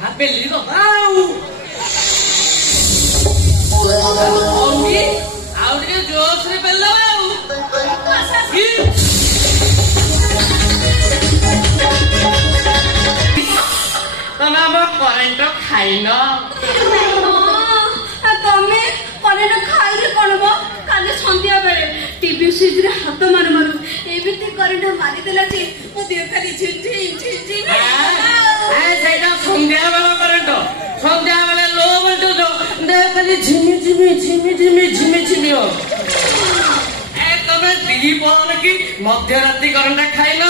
Happy little bow. Only out of your jaws below. ତମେ କରେଣ୍ଟ ଖାଇନ ତମେ କରେଣ୍ଟ ଖାଇଲେ କଣ ବ କାଲି ସନ୍ଧ୍ୟା ବେଳେ ଟିଭି ସୁଇଚରେ ହାତ ମାରୁ ମାରୁ ଏମିତି କରେଣ୍ଟ ମାରିଦେଲା ଯେ ମୋ ଦେହ ଖାଲି ସେଇଟା ସନ୍ଧ୍ୟା ବେଳ କରେଣ୍ଟ ସନ୍ଧ୍ୟା ବେଳେ ଲୋ ଭୋଲ୍ଟେଜ ଦେହ ଖାଲି ଝିମି ଝିମି ଝିମି ଝିମି ଝିମି ଝିମି ତମେ ଦିପହର କି ମଧ୍ୟରାତ୍ରି କରେଣ୍ଟ ଖାଇଲ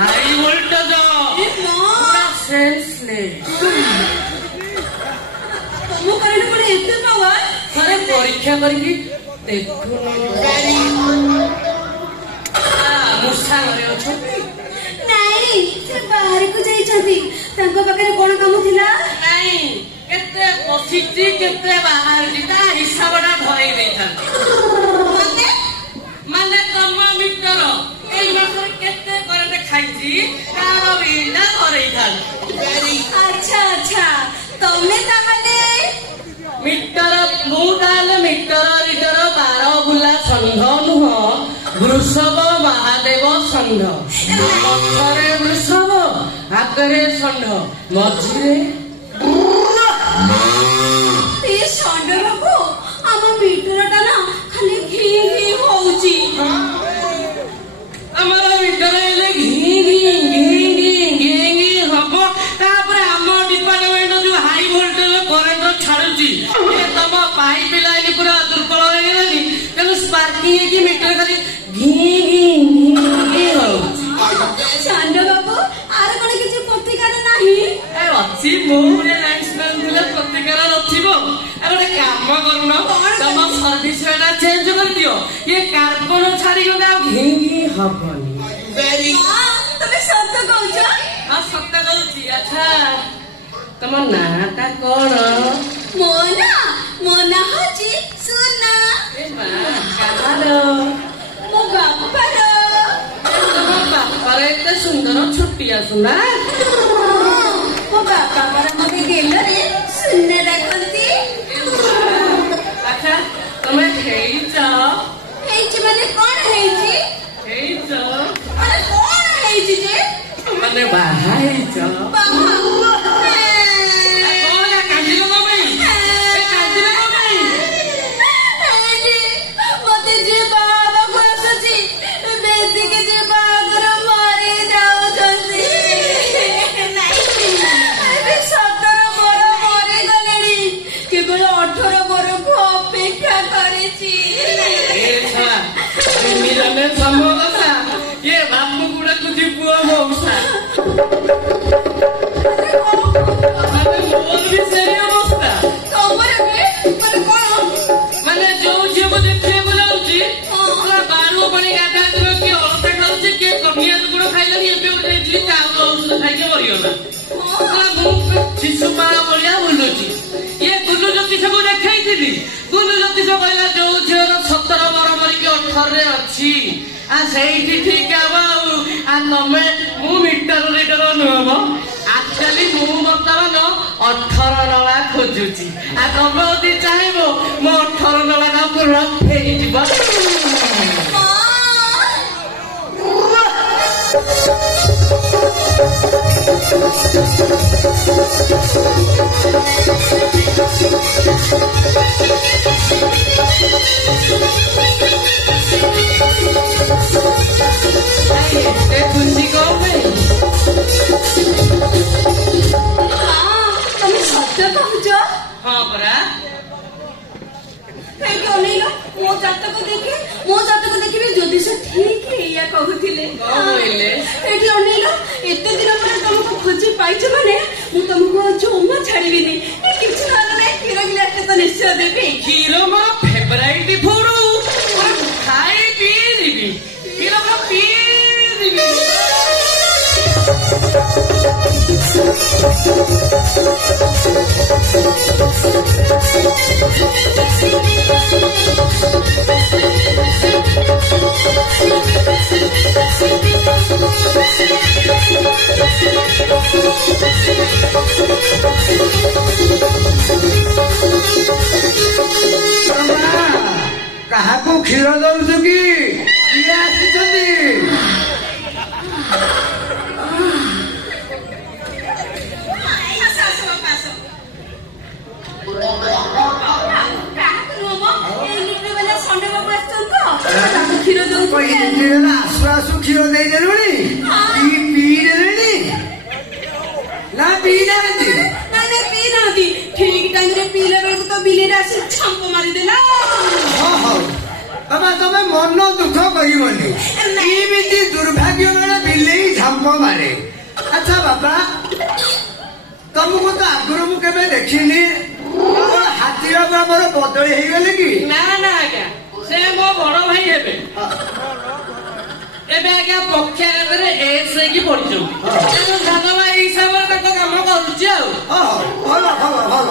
ହାଇ ଭୋଲ୍ଟେଜ ତମ କରେଣ୍ଟ ପୁଣି ଏତେ ପାୱାର ଥରେ ପରୀକ୍ଷା କରିକି ଦେଖୁନ ମୂଷା ଘରେ ଅଛନ୍ତି ନାଇଁ ସେ ବାହାରକୁ ଯାଇଛନ୍ତି ତାଙ୍କ ପାଖରେ କଣ କାମ ଥିଲା ନାଇଁ କେତେ ପଶିଛି କେତେ ବାହାରିଛି ତା ହିସାବଟା ଧରେଇ ଦେଇଥାନ୍ତି ମାନେ ତମ ମିଟର ଏଇ ମାସରେ କେତେ କରେଣ୍ଟ ଖାଇଛି ତାର ବିନା ଧରେଇଥାନ୍ତି ଆଚ୍ଛା ଆଚ୍ଛା ତମେ ତାମାନେ ମିଟର ମୁଁ ତାହେଲେ ମିଟର ରିଟର ବାର ବୁଲା ଷଣ୍ଢ ନୁହଁ ବୃଷଭ ମହାଦେବ ଷଣ୍ଢ ପଛରେ ବୃଷଭ ଆଗରେ ଷଣ୍ଢ ମଝିରେ ଷଣ୍ଢ ବାବୁ ଆମ ମିଟରଟା ନା ଖାଲି ଘି ଘି ହଉଛି ଆମର ମିଟର ହେଲେ ଘି ଘି ଘି ଘି ଘି ଘି ହବ ତାପରେ ଆମ ଡିପାର୍ଟମେଣ୍ଟ ଯୋଉ ହାଇ ଭୋଲ୍ଟେଜ କରେଣ୍ଟ ଛାଡୁଛି ତମ ପାଇପ ଲାଇନ ପୁରା ଦୁର୍ବଳ ହେଇଗଲାଣି ତେଣୁ ସ୍ପାର୍କିଂ ହେଇକି ମିଟର ଖାଲି ଘି ଘି ଘି ହଉଛି ଷଣ୍ଢ ବାବୁ ଆର କଣ କିଛି ପ୍ରତିକାର ନାହିଁ ଅଛି ମୁଁ ଲାଇନ୍ସମ୍ୟାନ ଥିଲେ ପ୍ରତିକାର ନଥିବ ଆଉ ଗୋଟେ କାମ କରୁନ ତମ ସର୍ଭିସ ଟା ଚେଞ୍ଜ କରିଦିଅ ଇଏ କାର୍ବନ ଛାଡିଗଲେ ଆଉ ଘି ଘି ହବନି ତମେ ସତ କହୁଛ ହଁ ସତ କହୁଛି ଆଚ୍ଛା ତମ ନାଁ ଟା କଣ ମୋ ନାଁ ହଉଛି ସୁନା କାହାର ମୋ ବାପାର ତମ ବାପାର ଏତେ ସୁନ୍ଦର ଛୋଟିଆ ସୁନା ମୋ ବାପାଙ୍କର ମତେ ଗେଲରେ ସୁନା ଡାକନ୍ତି ଆଚ୍ଛା ତମେ ହେଇଛି ମାନେ କଣ ହେଇଛି ମାନେ କଣ ହେଇଛି ଯେ ମାନେ ବାହା ହେଇଛ ମତେ ଯିଏ ବାହାବାକୁ ଆସୁଛି ବେଶୀକି ଯିଏ ବାହାଘର ମାରି ଯାଉଛନ୍ତି 17 ବର ମରିଗଲେଣି କେବଳ 18 ବରକୁ ଅପେକ୍ଷା କରିଛି ଇଏ ବାପ ଗୁଡାକୁ ଯିବୁ ମଉସା ମୋର ବି ସେଇ ଅବସ୍ଥା ମାନେ ଯୋଉ ଝିଅକୁ ଦେଖିବାକୁ ଯାଉଛି ବାରୁ ପାଣି ଗାଧା ଯିବ କିଏ ଅଳତା ଖାଉଛି କିଏ କନିଆ ଗୁଡ ଖାଇଲାନି ଏବେ ଗୋଟେ ଯାଇଥିଲି ଚାଉଳ ଔଷଧ ଖାଇକି ମରିଗଲା ମୁଁ ଶିଶୁ ମା ଭଳିଆ ବୁଲୁଛି ଇଏ ଗୁଲୁ ଜ୍ୟୋତିଷକୁ ଦେଖେଇଥିଲି ଗୁଲୁ ଜ୍ୟୋତିଷ କହିଲା ଯୋଉ ଝିଅର 17 ବର ମରିକି 18ରେ ଅଛି ସେଇଠି ଠିକ ହବ ଆଉ ତମେ ମୁଁ ମିଟର ରିଟର ନୁହବ ଆକ୍ଚୁଆଲି ମୁଁ ବର୍ତ୍ତମାନ 18 ନଳା ଖୋଜୁଛି ତମେ ଯଦି ଚାହିଁବ ମୋ 18 ନଳା ପୂରଣ ହେଇଯିବ ଏତେ ଖୁସି କଣ ପାଇଁ ତମେ ସତ କହୁଛ ହଁ ପରା ଅନେଇଲ ମୋ ଜାତକ ଦେଖିବି ଜ୍ୟୋତିଷ ଠିକ ଏଇଆ କହୁଥିଲେ ଏଠି ଅନେଇଲ ଏତେ ଦିନ ପରେ ତମକୁ ଖୋଜି ପାଇଛ ମାନେ ମୁଁ ତମକୁ ଜମା ଛାଡିବିନି କିଛି ନହେଲେ ନାହିଁ କ୍ଷୀର ଗିଲାସଟେ ତ ନିଶ୍ଚୟ ଦେବି କ୍ଷୀର ମୋର ଫେଭରାଇଟ ଫୁଡ ଖାଇ ପିଇବି କ୍ଷୀର ମୋର ପିଇବି ତାକୁ କ୍ଷୀର ଦଉଛୁ କି କିଏ ଆସିଛନ୍ତି? ଆସୁ ଆସୁ କ୍ଷୀର ଦେଇଦେଲୁଣି ପିଇଦେଲେଣି ନା ପିଇନାହାନ୍ତି? ପିଇନାହାନ୍ତି। ଠିକ ଟାଇମରେ ପିଇଲା ବେଳକୁ ତ ବିଲେରେ ଆସି ଛାପ ମାରିଦେଲା। ହଉ ବାବା ତମେ ମନ ଦୁଃଖ କରିବନି, ଏମିତି ଦୁର୍ଭାଗ୍ୟ ବେଳେ ବିଲେଇ ଝାମ୍ପ ମାରେ। ଆଚ୍ଛା ବାବା ତମକୁ ତ ଆଗରୁ ମୁଁ କେବେ ଦେଖିନି, ହାତୀର ଆମର ବଦଳି ହେଇଗଲେ କି? ନା ନା ଆଜ୍ଞା, ସେ ମୋ ବଡ ଭାଇ ହେବେ। ଏବେ ଆଜ୍ଞା ପକ୍ଷାଘାତରେ ଏକ୍ସ ହେଇକି ପଡିଛନ୍ତି। ସାନ ଭାଇ ହିସାବରେ ତାଙ୍କ କାମ କରୁଛି ଆଉ। ଭଲ ଭଲ ଭଲ।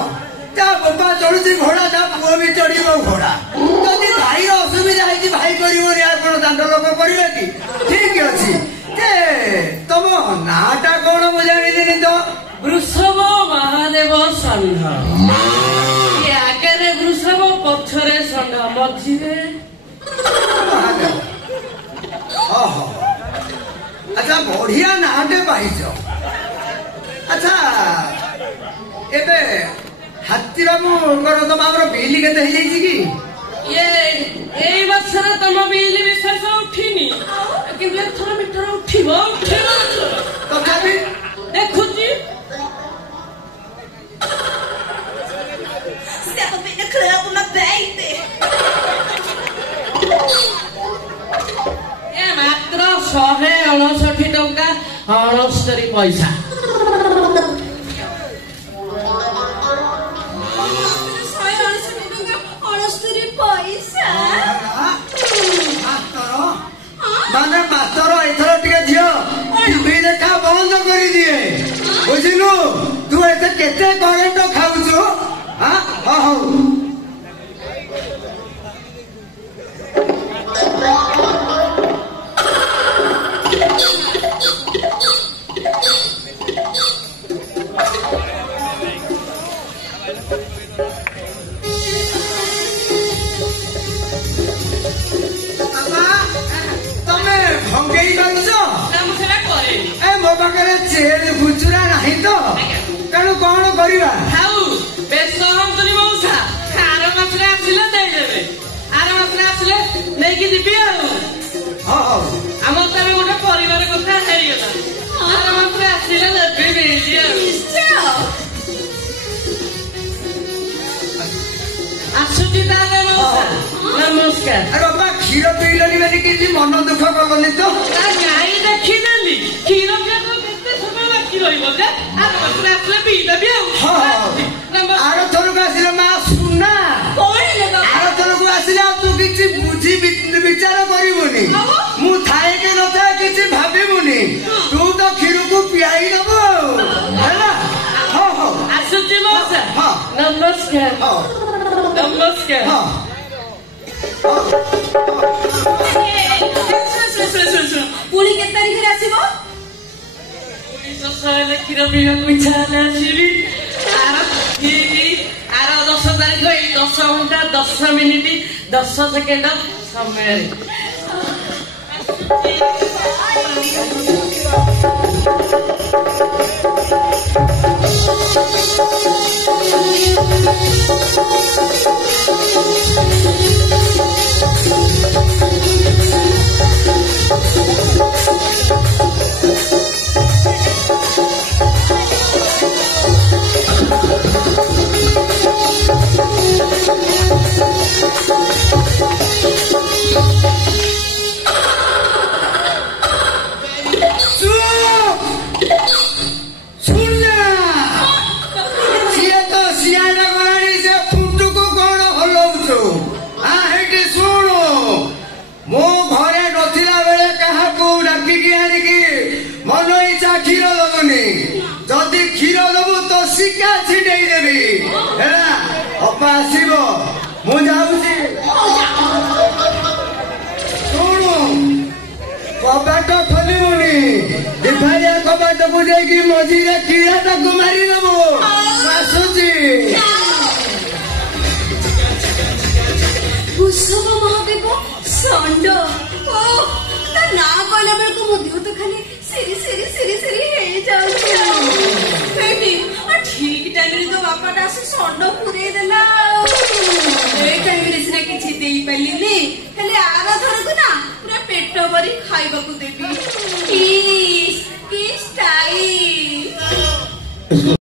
ତା ବାପା ଚଢୁଛି ଘୋଡା, ତା ପୁଅ ବି ଚଢିବ ଘୋଡା। ଯଦି ଭାଇର ଅସୁବିଧା ହେଇଛି ଭାଇ କରିବନି ଆଉ କଣ ଦାଣ୍ଡ ଲୋକ କରିବେ କି? ଠିକ ଅଛି ଯେ ତମ ନାଁଟା କଣ ମୁଁ ଜାଣିଲିନି ତ? ବୃଷଭ ମହାଦେବ ଷଣ୍ଢ। ଆଗରେ ବୃଷଭ, ପଛରେ ଷଣ୍ଢ, ମଝିରେ ମହାଦେବ। ଆଚ୍ଛା ବଢିଆ ନାଁଟେ ପାଇଛ। ଆଚ୍ଛା ଏବେ ହାତୀବାବୁଙ୍କର ତମ ଆମର ବିଲ୍ କେତେ ହେଇଯାଇଛି କି? ଏଇ ବର୍ଷରେ ତମ ବିଲ୍ ବିଶେଷ ଉଠିନି, କିନ୍ତୁ ଏଥର ମିଟର ଉଠିବ। ତଥାପି ଦେଖୁଛି ମାତ୍ର 169 ଟଙ୍କା 69 ପଇସା। ମାନେ ମାତର ଏଥର ଟିକେ ଝିଅ ଟିଭି ଦେଖା ବନ୍ଦ କରିଦିଏ, ବୁଝିଲୁ? ତୁ ଏତେ କେତେ କରେଣ୍ଟ ଖାଉଛୁ? ହଉ ମୋ ପାଖରେ ଚେନ୍ ଖୁଚୁରା ନାହିଁ ତ, ତେଣୁ କଣ କରିବା? ଖାଉ ବେଶ ହନ୍ତୁନି ମଉସା, ଆର ମାସରେ ଆସିଲେ ଦେଇଦେବେ। ଆର ମାସରେ ଆସିଲେ ନେଇକି ଯିବି ଆଉ। ଆମର ତାର ଗୋଟେ ପରିବାର କଥା ହେଇଗଲା। ଆର ମାସରେ ଆସିଲେ ଦେବି ନେଇଛି ଆଉ। ଆସୁଛି ତାହେଲେ ମଉସା, ନମସ୍କାର। ଆରେ ବାବା କ୍ଷୀର ପିଇଲନି ବୋଲି କିଛି ମନ ଦୁଃଖ କଲନି ତ? ଗାଈ ଦେଖିଦେଲି, କ୍ଷୀର ପିଇବାକୁ କେତେ ସମୟ ବାକି ରହିବ ଯେ? ଆର ମାସରେ ଆସିଲେ ପିଇଦେବି ଆଉ। ଆର ଥରକୁ ଆସିଲେ ମା ସୁନା, ଆର ଥରକୁ ଆସିଲେ ଆଉ ତୁ କିଛି ବୁଝି ବିଚାର କରିବୁନି। ମୁଁ ଥାଏ କି ନଥାଏ କିଛି ଭାବିବୁନି, ତୁ ତ କ୍ଷୀରକୁ ପିଆଇ ଦବୁ ଆଉ ହେଲା। ଆସୁଛି ମଉସା, ନମସ୍କାର। ନମସ୍କାର। ପୁଣି କେତେ ତାରିଖରେ ଆସିବ? ହେଲେ କ୍ଷୀର ପିଇବାକୁ ଇଚ୍ଛା ହେଲେ ଆସିବି। ଆର 10 ତାରିଖ ଏଇ 10 ଘଣ୍ଟା 10 ମିନିଟ 10 ସେକେଣ୍ଡ ସମୟରେ। ଯଦି କ୍ଷୀର ଦବୁ ତ ଶିକା ଛିଣ୍ଡେଇ ଦେବି ହେଲା। ଅପା ଆସିବ, ମୁଁ ଯାଉଛି। ଶୁଣୁ କବାଟ ଖୋଲିବୁନି, ଦିଫାଳିଆ କବାଟକୁ ଯାଇକି ମଝିରେ କିଳାଟାକୁ ମାରିଦବୁ। ଆସୁଛି। ବୃଷଭ ମହାଦେବ ଷଣ୍ଢ ଓ ତା ନାଁ କହିଲା ବେଳକୁ ମୋ ଦେହ ତ ଖାଲି ସିରି ସିରି ସିରି ସିରି ହେଇଯାଉଛି। ଏଇଠି ଠିକ ଟାଇମରେ ତ ବାପାଟା ଆସି ଷଣ୍ଢ ପୁରେଇ ଦେଲା। ଏଇ ଟାଇମରେ ସିନା କିଛି ଦେଇପାରିଲିନି, ହେଲେ ଆର ଥରକୁ ନା ପୁରା ପେଟ ଭରି ଖାଇବାକୁ ଦେବି।